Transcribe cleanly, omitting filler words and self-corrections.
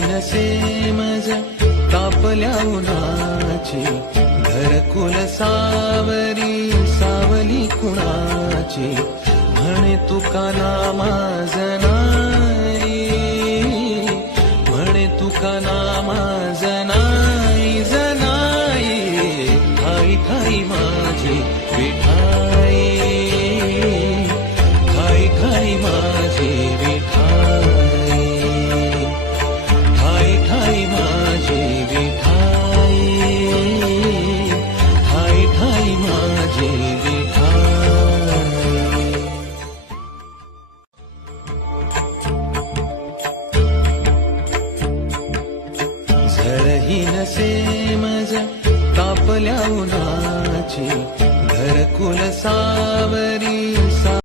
नसे मज तापल्या उन्हाची, घरकुल सावरी सावली कुणाची, म्हणे तुका नामाज नाही, म्हणे तुका नामाज नाही जनाई, ठाई ठाई माझी विठा